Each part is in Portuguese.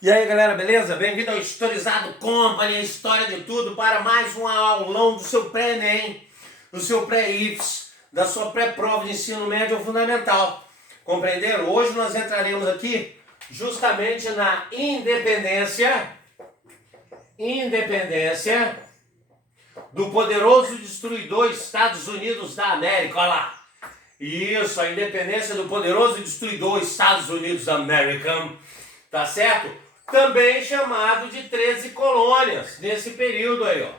E aí galera, beleza? Bem-vindo ao Historizado Company, a história de tudo, para mais um aulão do seu pré-ENEM, do seu pré-IFES, da sua pré-prova de ensino médio ou fundamental. Compreenderam? Hoje nós entraremos aqui justamente na independência do poderoso destruidor Estados Unidos da América. Olha lá! Isso, a independência do poderoso destruidor Estados Unidos da América, tá certo? Também chamado de 13 colônias, nesse período aí, ó.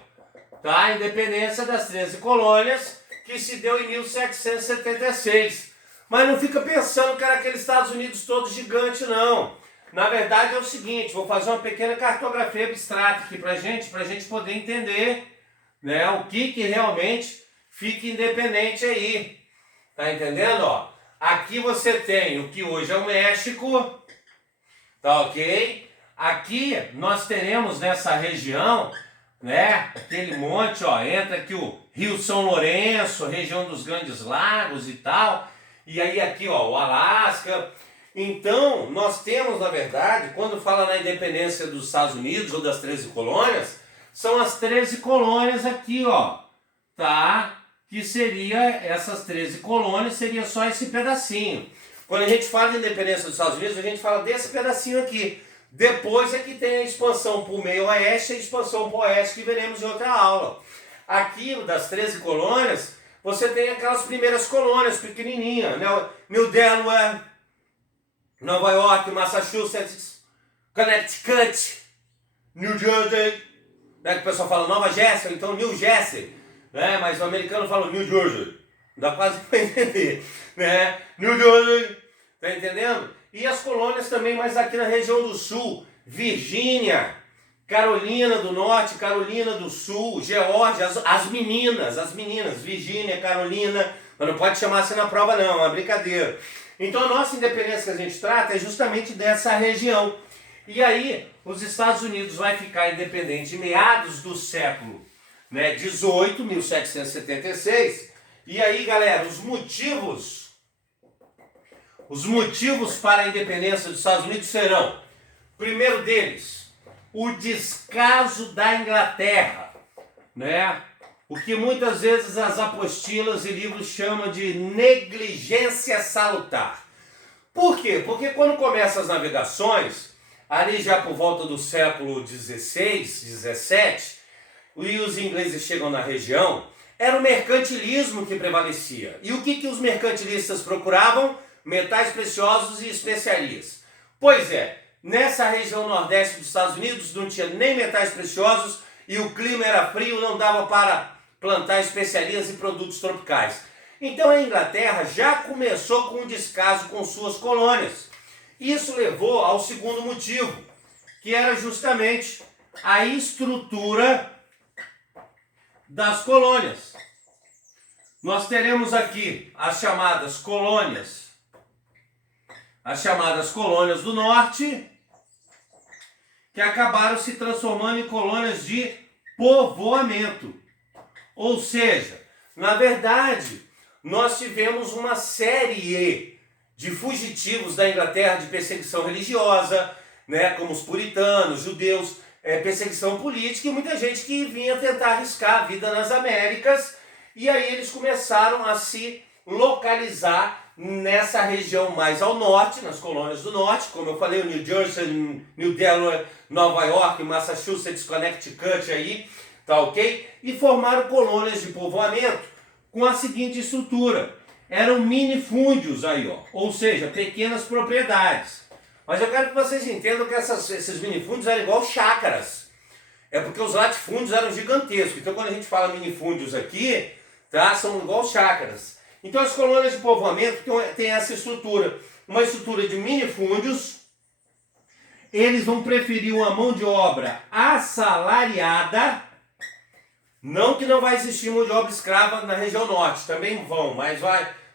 Tá? A independência das 13 colônias, que se deu em 1776. Mas não fica pensando que era aquele Estados Unidos todo gigante, não. Na verdade é o seguinte, vou fazer uma pequena cartografia abstrata aqui pra gente poder entender, né, o que realmente fica independente aí. Tá entendendo? Ó, aqui você tem o que hoje é o México, tá ok? Aqui nós teremos nessa região, né, aquele monte, ó, entra aqui o Rio São Lourenço, região dos Grandes Lagos e tal, e aí aqui, ó, o Alasca. Então, nós temos, na verdade, quando fala na independência dos Estados Unidos ou das 13 colônias, são as 13 colônias aqui, ó, tá? Que seria, essas 13 colônias, seria só esse pedacinho. Quando a gente fala de independência dos Estados Unidos, a gente fala desse pedacinho aqui. Depois é que tem a expansão para o meio oeste e a expansão para o oeste, que veremos em outra aula. Aqui, das 13 colônias, você tem aquelas primeiras colônias pequenininhas, né? New Delaware, Nova York, Massachusetts, Connecticut, New Jersey, né? Que o pessoal fala Nova Jersey, então New Jersey, né? Mas o americano fala New Jersey, dá quase para entender, né? New Jersey, tá entendendo? E as colônias também, mas aqui na região do sul, Virgínia, Carolina do Norte, Carolina do Sul, Geórgia, as meninas, Virgínia, Carolina, mas não pode chamar assim na prova não, é uma brincadeira. Então a nossa independência que a gente trata é justamente dessa região. E aí os Estados Unidos vai ficar independente em meados do século, né, 18, 1776. E aí, galera, os motivos para a independência dos Estados Unidos serão, primeiro deles, o descaso da Inglaterra, né? O que muitas vezes as apostilas e livros chamam de negligência salutar. Por quê? Porque quando começam as navegações, ali já por volta do século XVI, XVII, e os ingleses chegam na região, era o mercantilismo que prevalecia. E o que os mercantilistas procuravam? Metais preciosos e especiarias. Pois é, nessa região nordeste dos Estados Unidos não tinha nem metais preciosos e o clima era frio, não dava para plantar especiarias e produtos tropicais. Então a Inglaterra já começou com um descaso com suas colônias. Isso levou ao segundo motivo, que era justamente a estrutura das colônias. Nós teremos aqui as chamadas colônias do norte, que acabaram se transformando em colônias de povoamento. Ou seja, na verdade, nós tivemos uma série de fugitivos da Inglaterra de perseguição religiosa, né, como os puritanos, judeus, perseguição política e muita gente que vinha tentar arriscar a vida nas Américas, e aí eles começaram a se localizar nessa região mais ao norte, nas colônias do norte, como eu falei, o New Jersey, New Delaware, Nova York, Massachusetts, Connecticut aí, tá ok? E formaram colônias de povoamento com a seguinte estrutura. Eram minifúndios aí, ó, ou seja, pequenas propriedades. Mas eu quero que vocês entendam que esses minifúndios eram igual chácaras. É porque os latifúndios eram gigantescos. Então quando a gente fala minifúndios aqui, tá, são igual chácaras. Então as colônias de povoamento têm essa estrutura, uma estrutura de minifúndios. Eles vão preferir uma mão de obra assalariada, não que não vai existir mão de obra escrava na região norte, também vão, mas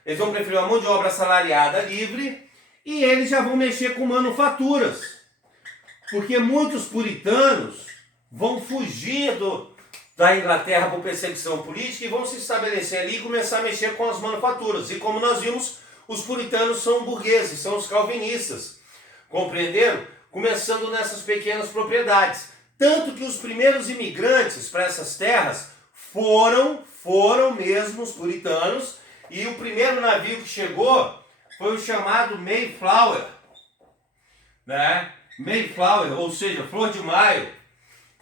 eles vão preferir uma mão de obra assalariada livre e eles já vão mexer com manufaturas, porque muitos puritanos vão fugir da Inglaterra por perseguição política e vão se estabelecer ali e começar a mexer com as manufaturas. E como nós vimos, os puritanos são burgueses, são os calvinistas. Compreenderam? começando nessas pequenas propriedades. Tanto que os primeiros imigrantes para essas terras foram mesmo os puritanos, e o primeiro navio que chegou foi o chamado Mayflower, né? Mayflower, ou seja, flor de maio,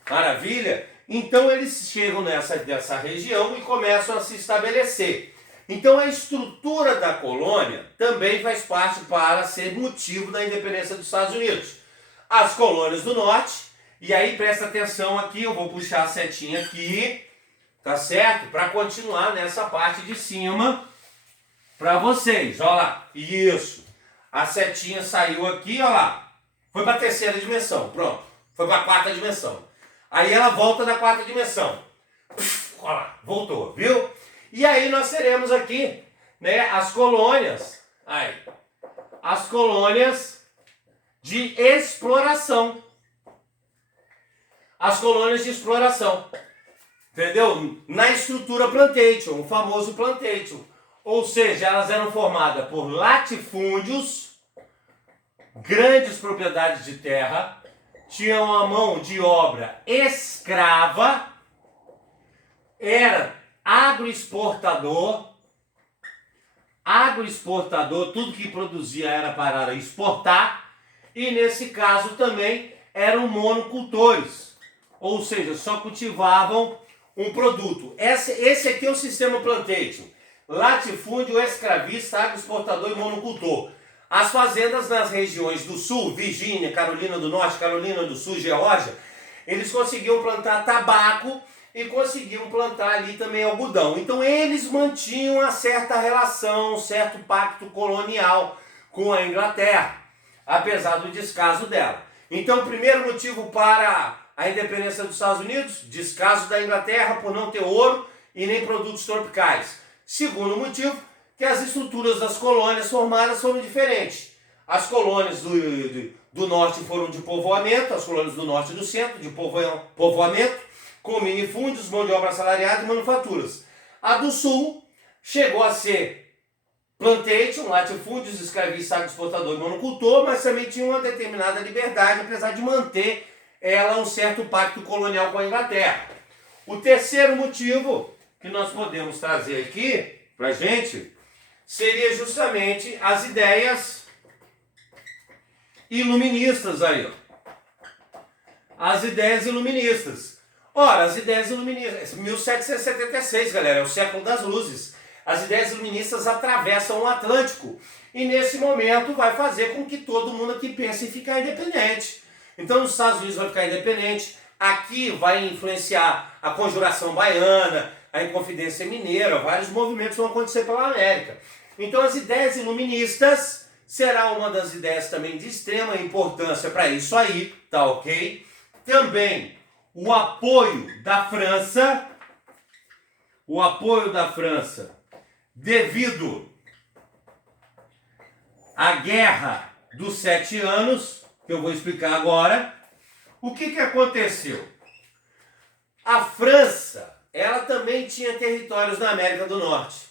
maravilha. Então eles chegam nessa região e começam a se estabelecer. Então a estrutura da colônia também faz parte para ser motivo da independência dos Estados Unidos. As colônias do norte, e aí presta atenção aqui, eu vou puxar a setinha aqui, tá certo? Para continuar nessa parte de cima para vocês, olha lá, isso. A setinha saiu aqui, olha lá, foi para a terceira dimensão, pronto, foi para a quarta dimensão. Aí ela volta da quarta dimensão, olha lá, voltou, viu? E aí nós teremos aqui, né, as colônias de exploração. As colônias de exploração, entendeu? Na estrutura plantation, o famoso plantation. Ou seja, elas eram formadas por latifúndios, grandes propriedades de terra, tinham uma mão de obra escrava, era agroexportador, tudo que produzia era para exportar, e nesse caso também eram monocultores, ou seja, só cultivavam um produto. Esse aqui é o sistema plantation, latifúndio, escravista, agroexportador e monocultor. As fazendas nas regiões do sul, Virgínia, Carolina do Norte, Carolina do Sul, Geórgia, eles conseguiam plantar tabaco e conseguiam plantar ali também algodão. Então eles mantinham uma certa relação, um certo pacto colonial com a Inglaterra, apesar do descaso dela. Então o primeiro motivo para a independência dos Estados Unidos, descaso da Inglaterra por não ter ouro e nem produtos tropicais. Segundo motivo, que as estruturas das colônias formadas foram diferentes. As colônias do norte foram de povoamento, as colônias do norte e do centro de povoamento, com minifúndios, mão de obra assalariada e manufaturas. A do sul chegou a ser plantation, latifúndios, escravista, agroexportador e monocultor, mas também tinha uma determinada liberdade, apesar de manter ela um certo pacto colonial com a Inglaterra. O terceiro motivo que nós podemos trazer aqui para a gente seria justamente as ideias iluministas aí, ó. As ideias iluministas. Ora, as ideias iluministas, 1776, galera, é o século das luzes. As ideias iluministas atravessam o Atlântico e nesse momento vai fazer com que todo mundo aqui pense em ficar independente. Então nos Estados Unidos vai ficar independente, aqui vai influenciar a Conjuração Baiana, a Inconfidência Mineira, vários movimentos vão acontecer pela América. Então as ideias iluministas será uma das ideias também de extrema importância para isso aí, tá ok? Também o apoio da França, devido à Guerra dos 7 Anos, que eu vou explicar agora. O que aconteceu? A França, ela também tinha territórios na América do Norte,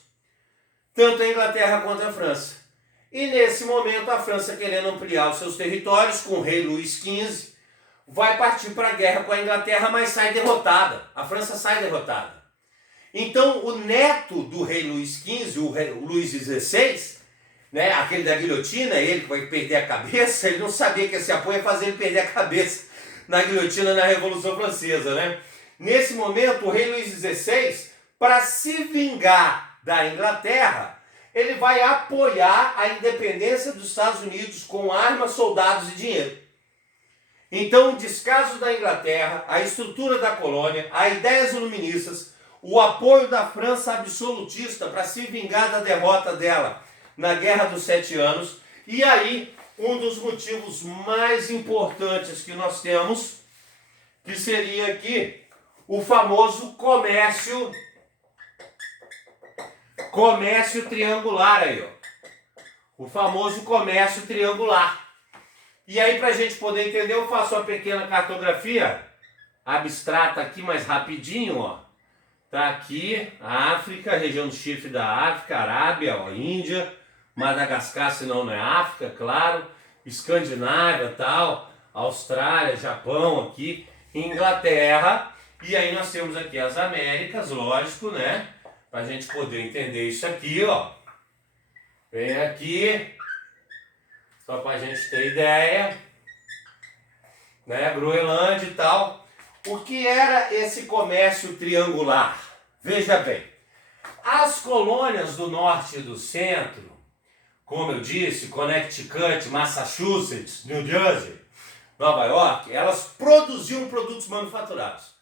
tanto a Inglaterra quanto a França. E nesse momento a França, querendo ampliar os seus territórios com o rei Luís XV, vai partir para a guerra com a Inglaterra, mas sai derrotada. A França sai derrotada. Então o neto do rei Luís XV, o Luís XVI, né, aquele da guilhotina, ele que vai perder a cabeça, ele não sabia que esse apoio ia fazer ele perder a cabeça na guilhotina na Revolução Francesa, né? Nesse momento, o rei Luís XVI, para se vingar da Inglaterra, ele vai apoiar a independência dos Estados Unidos com armas, soldados e dinheiro. Então, o descaso da Inglaterra, a estrutura da colônia, as ideias iluministas, o apoio da França absolutista para se vingar da derrota dela na Guerra dos 7 Anos, e aí um dos motivos mais importantes que nós temos, que seria aqui o famoso comércio triangular aí, ó. O famoso comércio triangular. E aí, para a gente poder entender, eu faço uma pequena cartografia abstrata aqui, mais rapidinho, ó. Tá aqui a África, região do chifre da África, Arábia, ó, Índia, Madagascar, senão não é África, claro, Escandinávia, tal, Austrália, Japão aqui, Inglaterra, e aí nós temos aqui as Américas, lógico, né? Pra gente poder entender isso aqui, ó. Vem aqui, só pra gente ter ideia, né? Groenlândia e tal. O que era esse comércio triangular? Veja bem, as colônias do norte e do centro, como eu disse, Connecticut, Massachusetts, New Jersey, Nova York, elas produziam produtos manufaturados.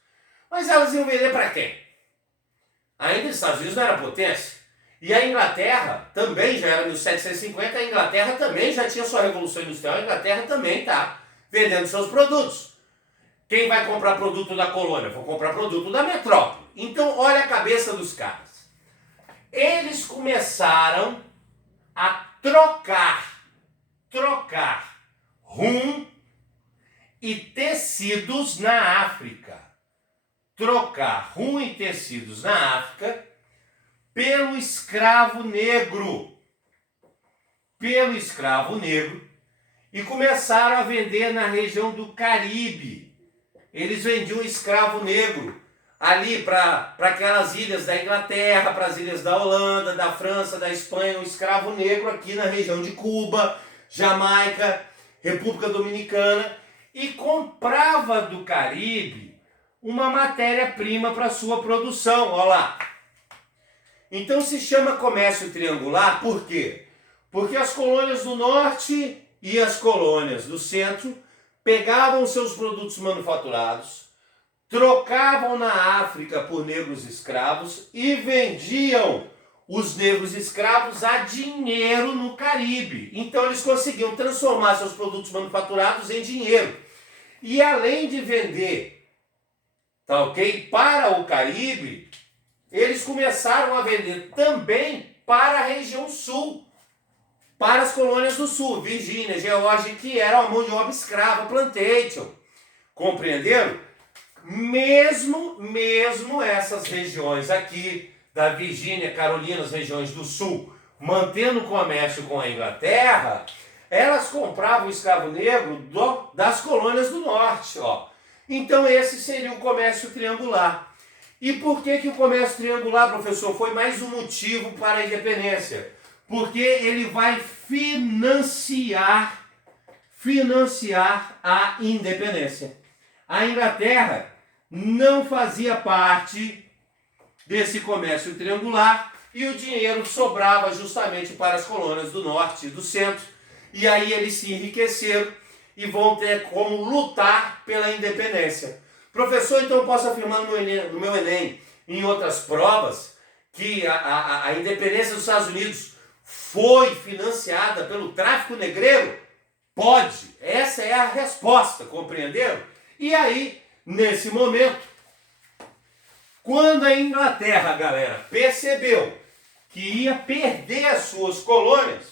Mas elas iam vender para quem? Ainda os Estados Unidos não era potência. E a Inglaterra também já era 1750, a Inglaterra também já tinha sua revolução industrial, a Inglaterra também está vendendo seus produtos. Quem vai comprar produto da colônia? Vou comprar produto da metrópole. Então olha a cabeça dos caras. Eles começaram a trocar rum e tecidos na África. Trocar rum e tecidos na África pelo escravo negro. Pelo escravo negro. E começaram a vender na região do Caribe. Eles vendiam escravo negro ali para aquelas ilhas da Inglaterra, para as ilhas da Holanda, da França, da Espanha, um escravo negro aqui na região de Cuba, Jamaica, República Dominicana, e comprava do Caribe uma matéria-prima para sua produção, olha lá. Então se chama comércio triangular, por quê? Porque as colônias do norte e as colônias do centro pegavam seus produtos manufaturados, trocavam na África por negros escravos e vendiam os negros escravos a dinheiro no Caribe. Então eles conseguiam transformar seus produtos manufaturados em dinheiro. E além de vender, tá ok, para o Caribe, eles começaram a vender também para a região sul, para as colônias do sul, Virgínia, Geórgia, que era a mão de obra escrava, plantation. Compreenderam? Mesmo essas regiões aqui, da Virgínia, Carolina, as regiões do sul, mantendo o comércio com a Inglaterra, elas compravam o escravo negro das colônias do norte. Ó. Então esse seria o comércio triangular. E por que o comércio triangular, professor, foi mais um motivo para a independência? Porque ele vai financiar a independência. A Inglaterra não fazia parte desse comércio triangular e o dinheiro sobrava justamente para as colônias do norte e do centro. E aí eles se enriqueceram e vão ter como lutar pela independência. Professor, então eu posso afirmar no meu Enem, em outras provas, que a independência dos Estados Unidos foi financiada pelo tráfico negreiro? Pode. Essa é a resposta, compreenderam? E aí, nesse momento, quando a Inglaterra, galera, percebeu que ia perder as suas colônias,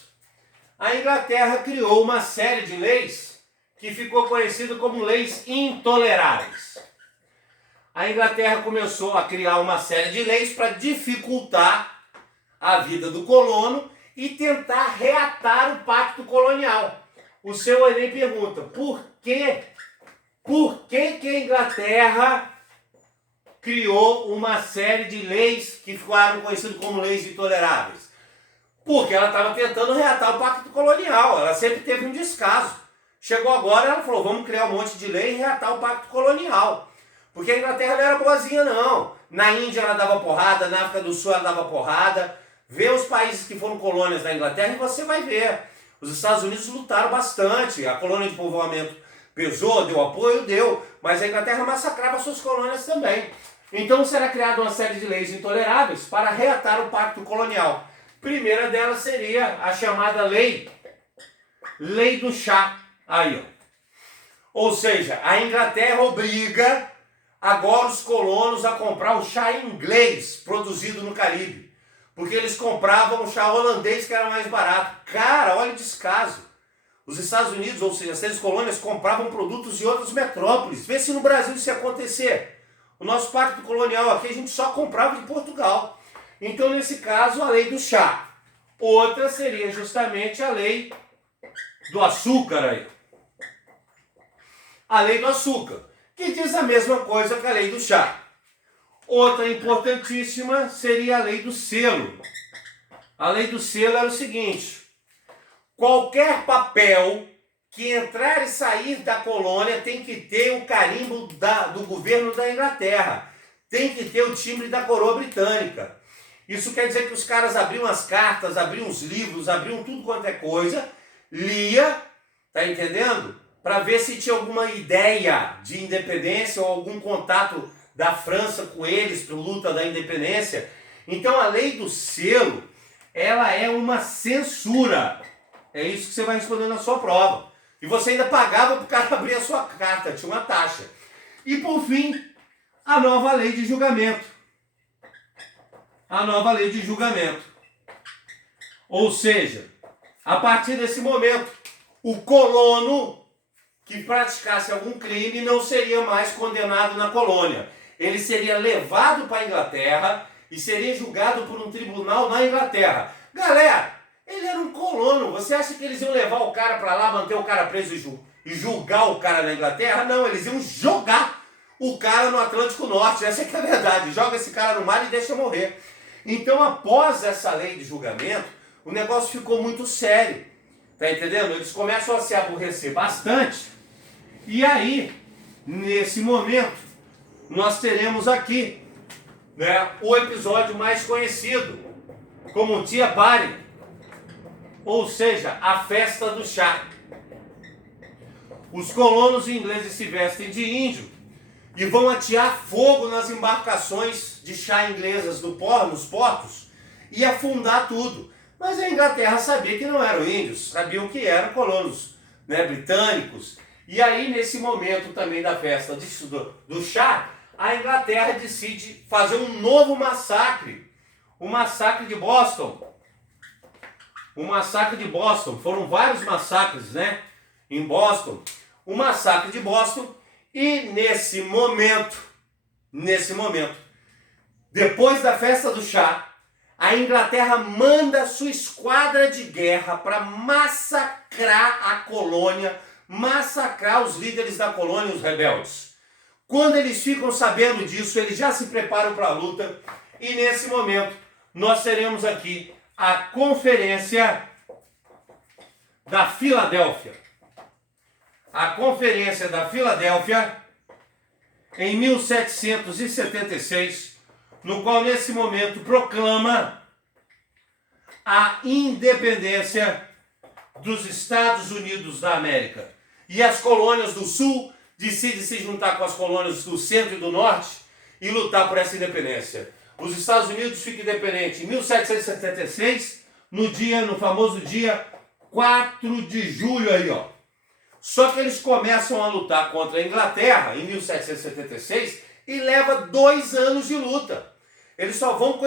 a Inglaterra criou uma série de leis que ficou conhecida como leis intoleráveis. A Inglaterra começou a criar uma série de leis para dificultar a vida do colono e tentar reatar o pacto colonial. O seu Enem pergunta, por que a Inglaterra criou uma série de leis que ficaram conhecidas como leis intoleráveis? Porque ela estava tentando reatar o pacto colonial, ela sempre teve um descaso. Chegou agora, ela falou, vamos criar um monte de lei e reatar o pacto colonial. Porque a Inglaterra não era boazinha, não. Na Índia ela dava porrada, na África do Sul ela dava porrada. Vê os países que foram colônias da Inglaterra e você vai ver. Os Estados Unidos lutaram bastante, a colônia de povoamento pesou, deu apoio, deu, mas a Inglaterra massacrava suas colônias também. Então será criada uma série de leis intoleráveis para reatar o pacto colonial. Primeira delas seria a chamada lei do chá. Aí, ó. Ou seja, a Inglaterra obriga agora os colonos a comprar o chá inglês produzido no Caribe. Porque eles compravam o chá holandês que era mais barato. Cara, olha o descaso. Os Estados Unidos, ou seja, as 6 colônias, compravam produtos de outras metrópoles. Vê se no Brasil isso ia acontecer. O nosso pacto colonial aqui, a gente só comprava de Portugal. Então, nesse caso, a lei do chá. Outra seria justamente a lei do açúcar aí. a lei do açúcar, que diz a mesma coisa que a lei do chá. Outra importantíssima seria a lei do selo. A lei do selo era o seguinte: qualquer papel que entrar e sair da colônia tem que ter o carimbo do governo da Inglaterra, tem que ter o timbre da coroa britânica. Isso quer dizer que os caras abriam as cartas, abriam os livros, abriam tudo quanto é coisa, lia, tá entendendo? Para ver se tinha alguma ideia de independência ou algum contato da França com eles para a luta da independência. Então a lei do selo, ela é uma censura. É isso que você vai responder na sua prova. E você ainda pagava para o cara abrir a sua carta, tinha uma taxa. E por fim, a nova lei de julgamento. A nova lei de julgamento. Ou seja, a partir desse momento, o colono que praticasse algum crime não seria mais condenado na colônia. Ele seria levado para a Inglaterra e seria julgado por um tribunal na Inglaterra. Galera, ele era um colono. Você acha que eles iam levar o cara para lá, manter o cara preso e julgar o cara na Inglaterra? Não, eles iam jogar o cara no Atlântico Norte. Essa é que é a verdade. Joga esse cara no mar e deixa morrer. Então, após essa lei de julgamento, o negócio ficou muito sério. Tá entendendo? Eles começam a se aborrecer bastante. E aí, nesse momento, nós teremos aqui, né, o episódio mais conhecido como Tea Party, ou seja, a festa do chá. Os colonos ingleses se vestem de índio e vão atear fogo nas embarcações de chá inglesas nos portos e afundar tudo. Mas a Inglaterra sabia que não eram índios, sabiam que eram colonos, né, britânicos. E aí, nesse momento também da festa do chá, a Inglaterra decide fazer um novo massacre. O massacre de Boston. O massacre de Boston. Foram vários massacres, né? Em Boston. O massacre de Boston. E nesse momento, depois da festa do chá, a Inglaterra manda sua esquadra de guerra para massacrar a colônia, massacrar os líderes da colônia, os rebeldes. Quando eles ficam sabendo disso, eles já se preparam para a luta. E nesse momento, nós teremos aqui a Conferência da Filadélfia. A Conferência da Filadélfia, em 1776, no qual, nesse momento, proclama a independência dos Estados Unidos da América. E as colônias do Sul decidem se juntar com as colônias do Centro e do Norte e lutar por essa independência. Os Estados Unidos ficam independentes em 1776, no famoso dia 4 de julho aí, ó. Só que eles começam a lutar contra a Inglaterra em 1776 e leva 2 anos de luta. Eles só vão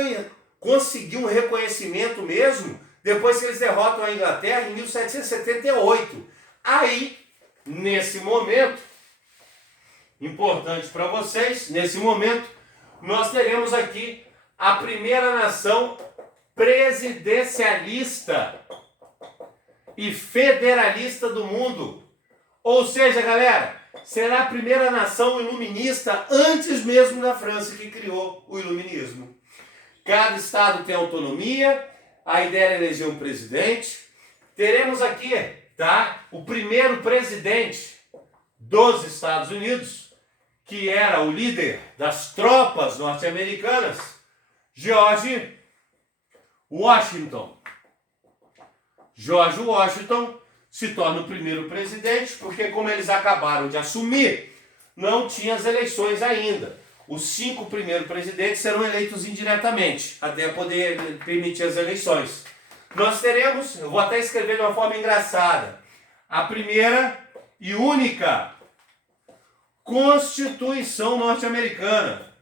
conseguir um reconhecimento mesmo depois que eles derrotam a Inglaterra em 1778. Aí, nesse momento, importante para vocês, nesse momento, nós teremos aqui a primeira nação presidencialista e federalista do mundo. Ou seja, galera, será a primeira nação iluminista antes mesmo da França que criou o iluminismo. Cada estado tem autonomia, a ideia era eleger um presidente. Teremos aqui, tá, o primeiro presidente dos Estados Unidos, que era o líder das tropas norte-americanas, George Washington. George Washington se torna o primeiro presidente, porque como eles acabaram de assumir, não tinha as eleições ainda. Os 5 primeiros presidentes serão eleitos indiretamente, até poder permitir as eleições. Nós teremos, eu vou até escrever de uma forma engraçada, a primeira e única Constituição norte-americana.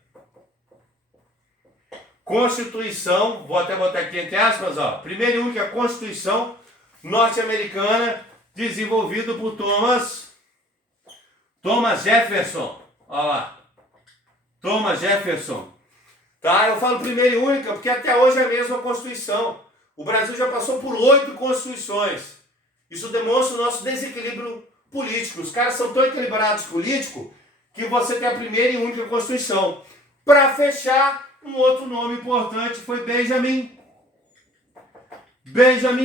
Constituição, vou até botar aqui entre aspas, ó, primeira e única Constituição norte-americana, desenvolvido por Thomas Jefferson. Olha lá. Thomas Jefferson. Tá? Eu falo primeira e única porque até hoje é a mesma Constituição. O Brasil já passou por 8 constituições. Isso demonstra o nosso desequilíbrio político. Os caras são tão equilibrados político que você tem a primeira e única Constituição. Para fechar, um outro nome importante foi Benjamin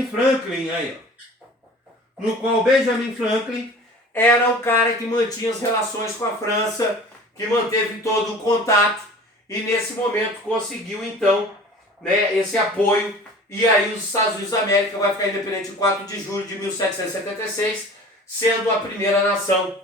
Franklin, aí, ó. No qual Benjamin Franklin era o cara que mantinha as relações com a França, que manteve todo o contato e nesse momento conseguiu então, né, esse apoio. E aí os Estados Unidos da América vai ficar independente em 4 de julho de 1776, sendo a primeira nação,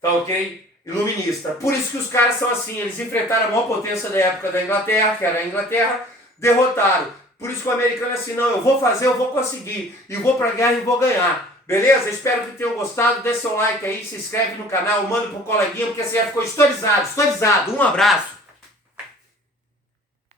tá ok? Iluminista. Por isso que os caras são assim, eles enfrentaram a maior potência da época da Inglaterra, que era a Inglaterra, derrotaram. Por isso que o americano é assim, não, eu vou fazer, eu vou conseguir, e vou pra guerra e vou ganhar. Beleza? Espero que tenham gostado, dê seu like aí, se inscreve no canal, manda pro coleguinha, porque você já ficou historizado. Um abraço!